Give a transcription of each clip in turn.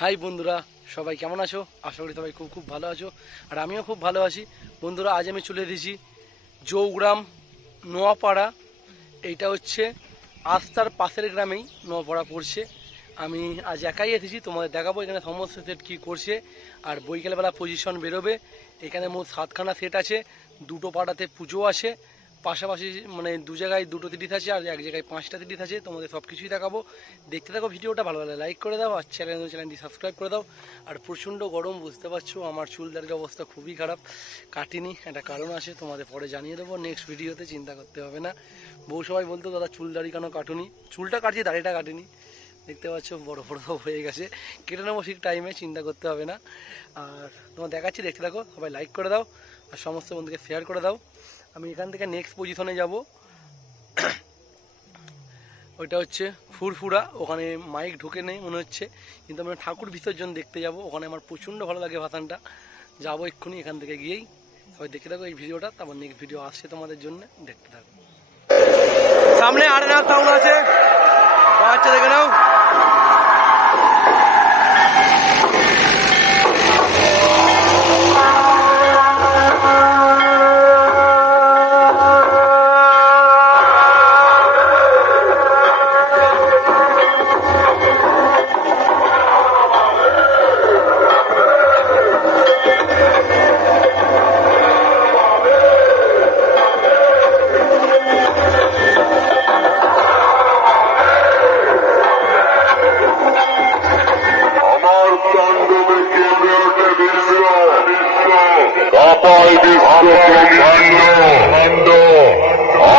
High বন্ধুরা, সবাই কেমন আছো? আশা করি সবাই খুব ভালো আছো, আর আমিও খুব ভালো আছি। বন্ধুরা, আজ আমি চলে এসেছি জৌগ্রাম নোয়াপাড়া। এইটা হচ্ছে আস্তার পাশের গ্রামেই নোয়াপাড়া পড়ছে। আমি আজ একাই এসেছি, তোমাদের দেখাবো এখানে সমস্ত সেট কী করছে। আর বৈকালবেলা পজিশন বেরোবে। এখানে মোট 7খানা সেট আছে, দুটো পাড়াতে পুজো আছে, পাশাপাশি মানে দু জায়গায় দুটো তিরিশ আছে আর এক জায়গায় 5টা তিরিশ আছে। তোমাদের সব কিছুই দেখাবো, দেখতে থাকো ভিডিওটা। ভালো লাগলে লাইক করে দাও আর চ্যানেলটি সাবস্ক্রাইব করে দাও। আর প্রচণ্ড গরম, বুঝতে পারছো, আমার চুলদারির অবস্থা খুবই খারাপ, কাটিনি, একটা কারণ আছে, তোমাদের পরে জানিয়ে দেবো নেক্সট ভিডিওতে, চিন্তা করতে হবে না। বউ সবাই বলতো দাদা চুলদারি কেন কাটুনি, চুলটা কাটছি, দাড়িটা কাটিনি। দেখতে পাচ্ছ বড় বড় হয়ে গেছে, কেটে নেবো ঠিক টাইমে, চিন্তা করতে হবে না। আর তোমার দেখাচ্ছি, দেখতে থাকো, সবাই লাইক করে দাও আর সমস্ত বন্ধুকে শেয়ার করে দাও। আমি এখান থেকে নেক্সট পজিশনে যাব, ওইটা হচ্ছে ফুরফুরা। ওখানে মাইক ঢুকে নেই মনে হচ্ছে, কিন্তু আমি ঠাকুর বিসর্জন দেখতে যাব। ওখানে আমার প্রচণ্ড ভালো লাগে ভাসানটা, যাবো এক্ষুনি এখান থেকে গিয়েই। সবাই দেখতে থাকো এই ভিডিওটা, তারপর নেক্সট ভিডিও আসছে তোমাদের জন্য, দেখতে থাকো। সামনে আরেনা টাউন আছে, আচ্ছা দেখে নাও।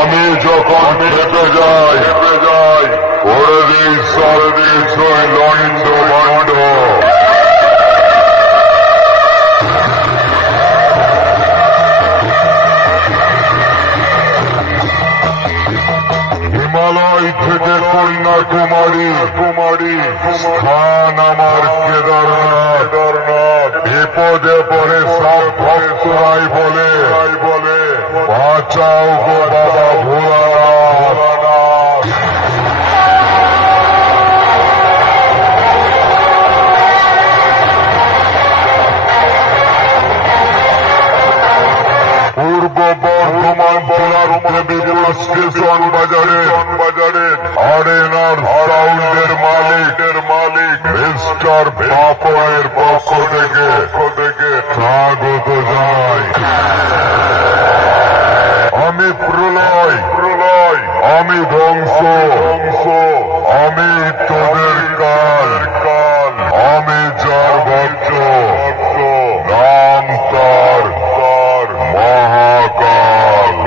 আমি যখন খেতে যাই করে দিই লন্ড ভণ্ড। হিমালয় থেকে কন্যাকুমারী স্থান আমার কেদারনাথ। বিপদে পড়ে সব ভক্তরাই বলে বাঁচাও গো বাবা ভোলানাথ। পূর্ব বর্ধমান জেলার দেবীপুর স্টেশন বাজারে আরেনার সাউন্ডের মালিক মিস্টার বাপনের পক্ষ থেকে স্বাগত জানাই। আমি প্রলয়, আমি ধ্বংস, আমি তোদের কাল, আমি যার ভক্ত, নাম তার মহাকাল।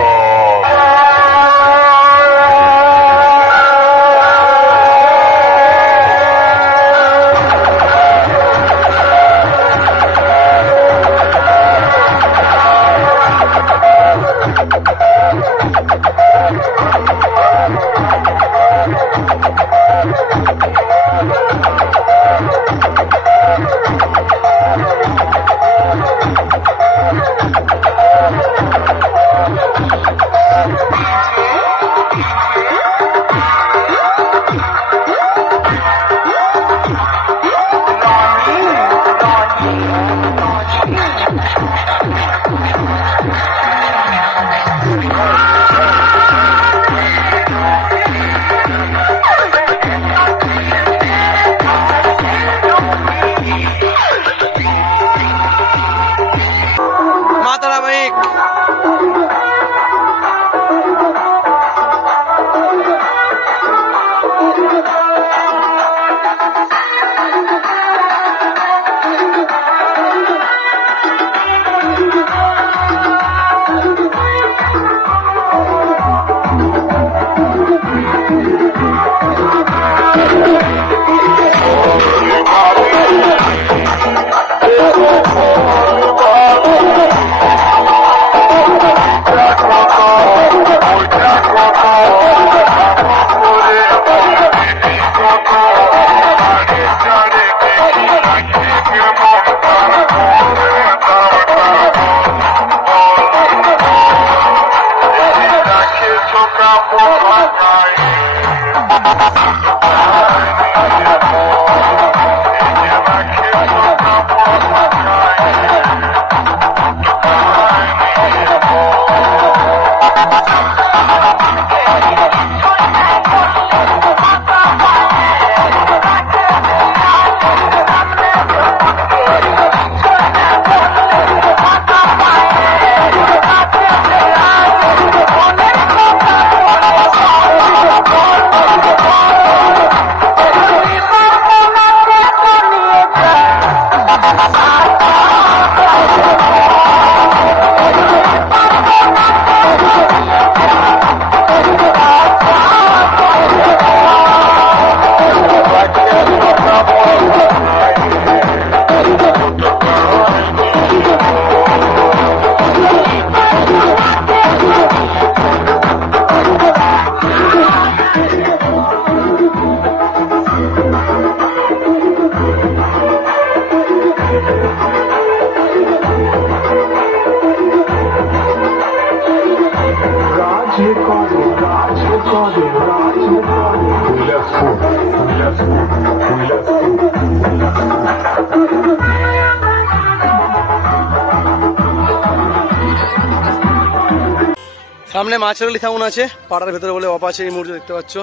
সামনে মাছরালি থাউন আছে, পাড়ার ভেতরে বলে অফ আছে এই মুহূর্তে দেখতে পাচ্ছ,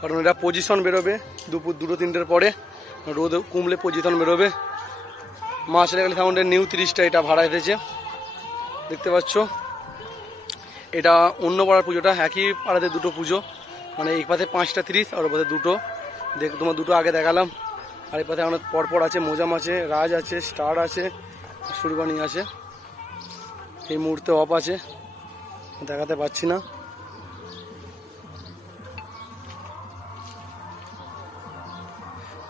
কারণ এটা পজিশন বেরোবে দুপুর 2-3টের পরে, রোদ কমলে পজিশন বেরোবে। মাছরালি থাউনের নিউ 30টা এটা ভাড়া এসেছে দেখতে পাচ্ছ। এটা অন্য পাড়ার পুজোটা, একই পাড়াতে দুটো পুজো, মানে এই পাশে 5টা 30 আর ওই পাশে দুটো। তোমার দুটো আগে দেখালাম। আর এই পাশে অনেক পরপর আছে, মোজাম আছে, রাজ আছে, স্টার আছে, সুরবানি আছে। এই মুহূর্তে অফ আছে, দেখাতে পাচ্ছি না।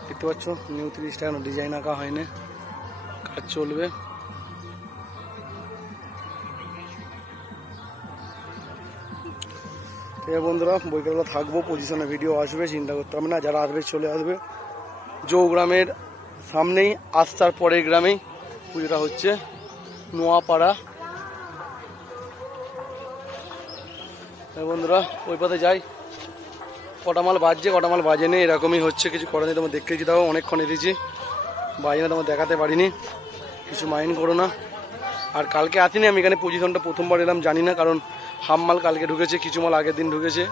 দেখতে পাচ্ছ নিউ 30টা এখন ডিজাইন আঁকা হয়নি, কাজ চলবে। ঠিক আছে বন্ধুরা, বৈকালবেলা থাকবো, পজিশনে ভিডিও আসবে, চিন্তা করতে হবে না। যারা আসবে চলে আসবে। জৌগ্রামের সামনেই, আস্তার পরের গ্রামেই পুজোটা হচ্ছে, নোয়াপাড়া। বন্ধুরা ওই পথে যাই, কটা মাল বাজছে কটা মাল বাজেনি, এরকমই হচ্ছে, কিছু করা নেই। তোমার দেখেছি, দাও অনেকক্ষণ এসেছি, বাজে না তোমার দেখাতে পারিনি, কিছু মাইন্ড করো না। আর কালকে আসিনি আমি এখানে, পজিশনটা প্রথমবার এলাম, জানি না, কারণ হাফ মাল কালকে ঢুকেছে, কিছু মাল আগের দিন ঢুকেছে,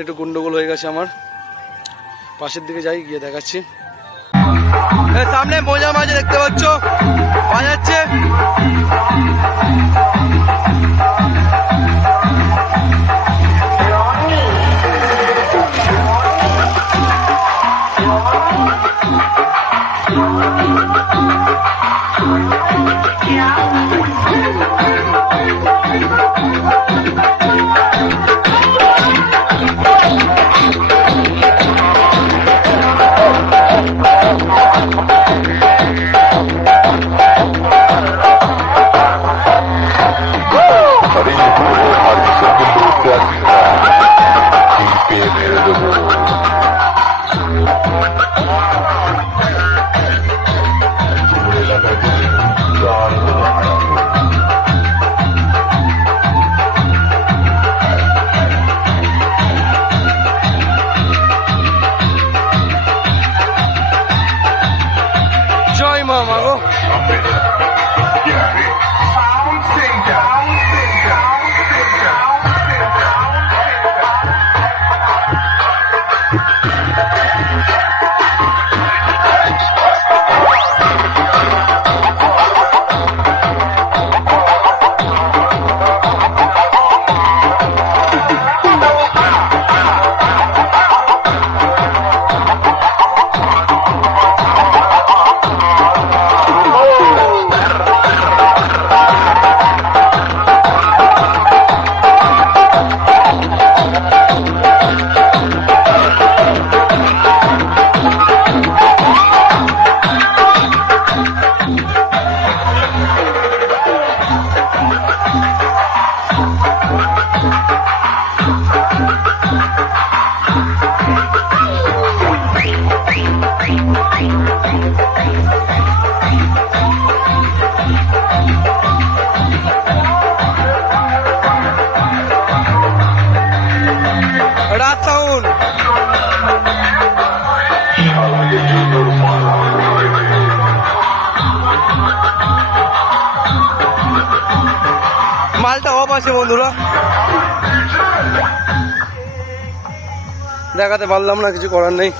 একটু গন্ডগোল হয়ে গেছে আমার। পাশের দিকে যাই, গিয়ে দেখাচ্ছি। সামনে মোজা মাঝে দেখতে পাচ্ছ বাজাচ্ছে। জয় মা মাগো। রাতাউন মালটা অফ আছে বন্ধুরা, দেখাতে পারলাম না, কিছু করার নেই,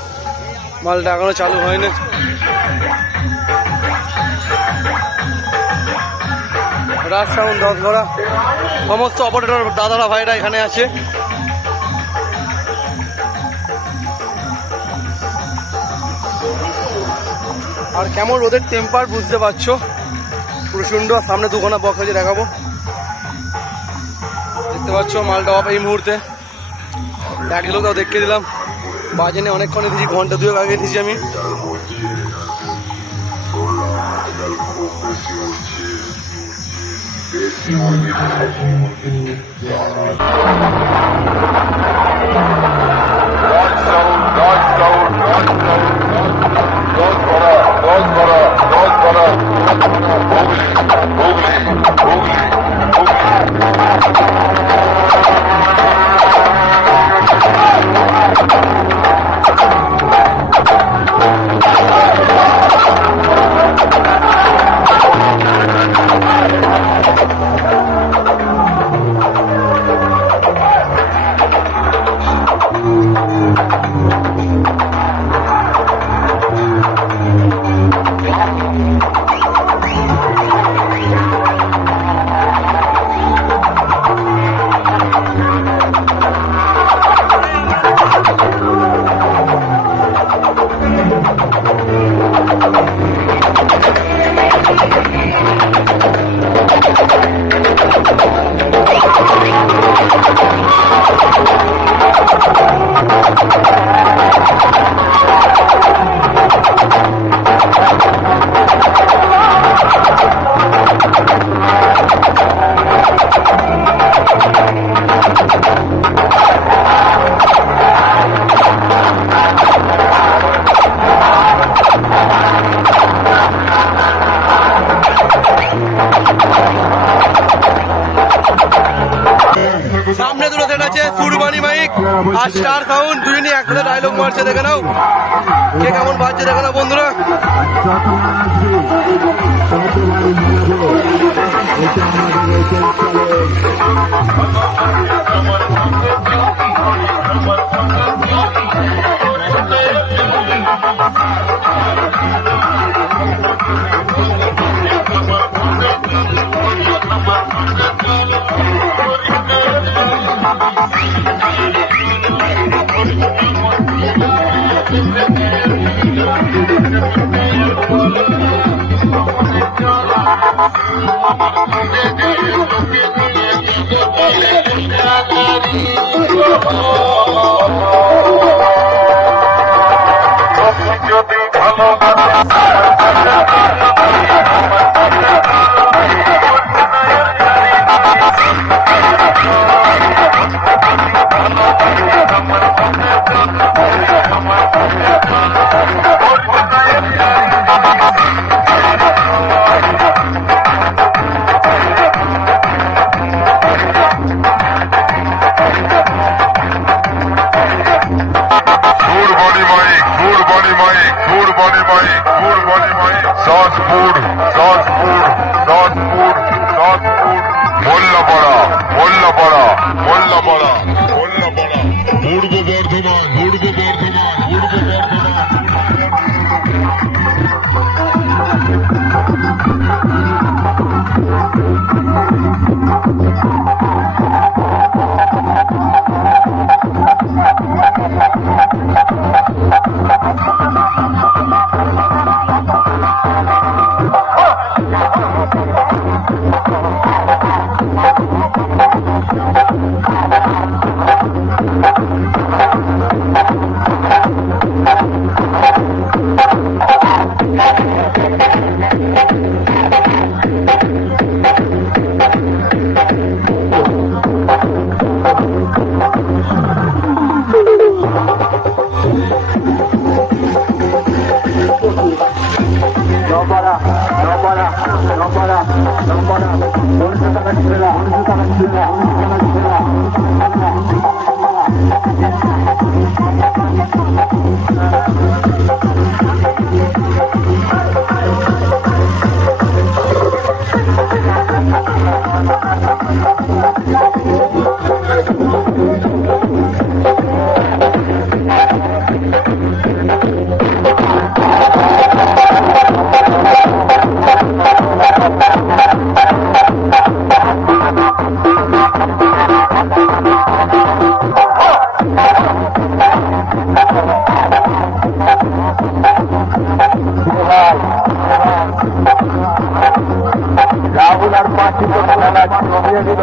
মালটা এখনো চালু হয়নি। রাতাউন 10 ঘোড়া, সমস্ত অপারেটর দাদারা ভাইরা এখানে আছে। আর কেমন রোদের টেম্পার বুঝতে পারছো, প্রচন্ড। সামনে 2 ঘন্টা বক্স আছে, দেখাবো। দেখতে পাচ্ছ মালটা অফ এই মুহূর্তে, এক লোকটাও দেখে দিলাম, বাজে নিয়ে অনেকক্ষণ দিয়েছি, ঘন্টা 2 আগে দিয়েছি আমি। স্টার সাউন্ড দুইনি একসাথে ডায়লগ মারছে, দেখে নাও কে কেমন বাজছে, দেখে নাও বন্ধুরা। রাহুল আর পাঁচটি খেলা জমিয়ে দিল।